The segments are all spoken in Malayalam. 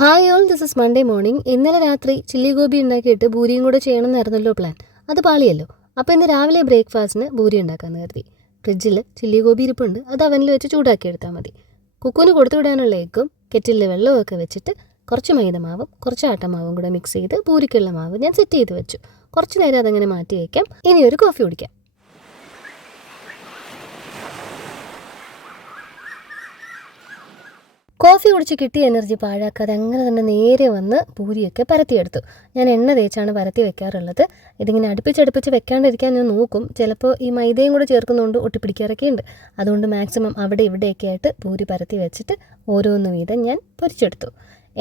Hi all, this is Monday morning. ഇന്നലെ രാത്രി ചില്ലി ഗോബി ഉണ്ടാക്കിയിട്ട് പൂരിയും കൂടെ ചെയ്യണമെന്നായിരുന്നല്ലോ പ്ലാൻ. അത് പാളിയല്ലോ. അപ്പോൾ ഇന്ന് രാവിലെ ബ്രേക്ക്ഫാസ്റ്റിന് പൂരി ഉണ്ടാക്കാമെന്ന് കരുതി. ഫ്രിഡ്ജിൽ ചില്ലി ഗോബി ഇരിപ്പുണ്ട്. അത് അവനിൽ വെച്ച് ചൂടാക്കി എടുത്താൽ മതി. കുക്കുവിന് കൊടുത്തു വിടാനുള്ള എഗ്ഗും കെറ്റിലിൽ വെള്ളമൊക്കെ വെച്ചിട്ട് കുറച്ച് മൈദമാവും കുറച്ച് ആട്ടമാവും കൂടെ മിക്സ് ചെയ്ത് പൂരിക്കുള്ള മാവ് ഞാൻ സെറ്റ് ചെയ്ത് വെച്ചു. കുറച്ച് നേരം അതങ്ങനെ മാറ്റി വയ്ക്കാം. ഇനി ഒരു കോഫി കുടിക്കാം. കോഫി കുടിച്ച് കിട്ടിയ എനർജി പാഴാക്കാതെ അങ്ങനെ തന്നെ നേരെ വന്ന് പൂരിയൊക്കെ പരത്തിയെടുത്തു. ഞാൻ എണ്ണ തേച്ചാണ് പരത്തി വെക്കാറുള്ളത്. ഇതിങ്ങനെ അടുപ്പിച്ചടുപ്പിച്ച് വെക്കാണ്ടിരിക്കാൻ ഞാൻ നോക്കും. ചിലപ്പോൾ ഈ മൈദയും കൂടെ ചേർക്കുന്നതുകൊണ്ട് ഒട്ടിപ്പിടിക്കാറൊക്കെ ഉണ്ട്. അതുകൊണ്ട് മാക്സിമം അവിടെ ഇവിടെയൊക്കെ ആയിട്ട് പൂരി പരത്തി വെച്ചിട്ട് ഓരോന്ന് വീതം ഞാൻ പൊരിച്ചെടുത്തു.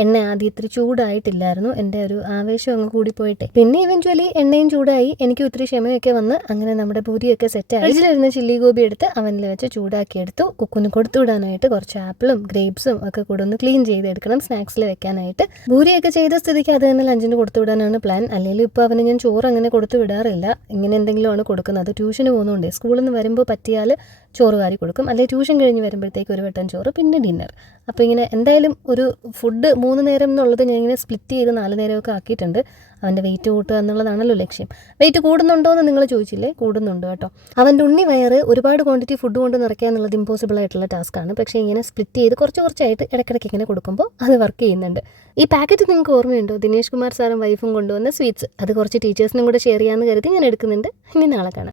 എണ്ണ ആദ്യം ഇത്തിരി ചൂടായിട്ടില്ലായിരുന്നു. എൻ്റെ ഒരു ആവേശം അങ്ങ് കൂടിപ്പോയിട്ടെ. പിന്നെ ഇവഞ്ച്വലി എണ്ണയും ചൂടായി. എനിക്കും ഇത്തിരി ക്ഷമയൊക്കെ വന്ന് അങ്ങനെ നമ്മുടെ പൂരിയൊക്കെ സെറ്റായി. ഫ്രിഡ്ജിലിരുന്ന് ചില്ലി ഗോബി എടുത്ത് അവനിൽ വെച്ച് ചൂടാക്കിയെടുത്തു. കുക്കുന് കൊടുത്തു വിടാനായിട്ട് കുറച്ച് ആപ്പിളും ഗ്രേപ്സും ഒക്കെ കൂടെ ഒന്ന് ക്ലീൻ ചെയ്തെടുക്കണം സ്നാക്സിൽ വെക്കാനായിട്ട്. പൂരിയൊക്കെ ചെയ്ത സ്ഥിതിക്ക് അത് തന്നെ ലഞ്ചിന് കൊടുത്തു വിടാനാണ് പ്ലാൻ. അല്ലെങ്കിൽ ഇപ്പോൾ അവന് ഞാൻ ചോറ് അങ്ങനെ കൊടുത്തു വിടാറില്ല. ഇങ്ങനെ എന്തെങ്കിലുമാണ് കൊടുക്കുന്നത്. ട്യൂഷന് പോകുന്നതുകൊണ്ട് സ്കൂളിൽ നിന്ന് വരുമ്പോൾ പറ്റിയാൽ ചോറ് വാരി കൊടുക്കും. അല്ലെങ്കിൽ ട്യൂഷൻ കഴിഞ്ഞ് വരുമ്പോഴത്തേക്ക് ഒരു വട്ടം ചോറ്, പിന്നെ ഡിന്നർ. അപ്പോൾ ഇങ്ങനെ എന്തായാലും ഒരു ഫുഡ് 3 നേരം എന്നുള്ളത് ഞാൻ ഇങ്ങനെ സ്പ്ലിറ്റ് ചെയ്ത് 4 നേരമൊക്കെ ആക്കിയിട്ടുണ്ട്. അവൻ്റെ വെയിറ്റ് കൂട്ടുക എന്നുള്ളതാണല്ലോ ലക്ഷ്യം. വെയിറ്റ് കൂടുന്നുണ്ടോ എന്ന് നിങ്ങൾ ചോദിച്ചില്ലേ? കൂടുന്നുണ്ട് കേട്ടോ. അവൻ്റെ ഉണ്ണി വയറ് ഒരുപാട് ക്വാണ്ടിറ്റി ഫുഡ് കൊണ്ട് നിറയ്ക്കുക എന്നുള്ളത് ഇമ്പോസിബിൾ ആയിട്ടുള്ള ടാസ്ക്കാണ്. പക്ഷേ ഇങ്ങനെ സ്പ്ലിറ്റ് ചെയ്ത് കുറച്ചായിട്ട് ഇടയ്ക്കിടയ്ക്ക് ഇങ്ങനെ കൊടുക്കുമ്പോൾ അത് വർക്ക് ചെയ്യുന്നുണ്ട്. ഈ പാക്കറ്റ് നിങ്ങൾക്ക് ഓർമ്മയുണ്ടോ? ദിനേഷ് കുമാർ സാറും വൈഫും കൊണ്ടുവന്ന സ്വീറ്റ്സ്. അത് കുറച്ച് ടീച്ചേഴ്സിനും കൂടെ ഷെയർ ചെയ്യാമെന്ന് കരുതി ഞാൻ എടുക്കുന്നുണ്ട്. ഇനി നാളെ കാണാം.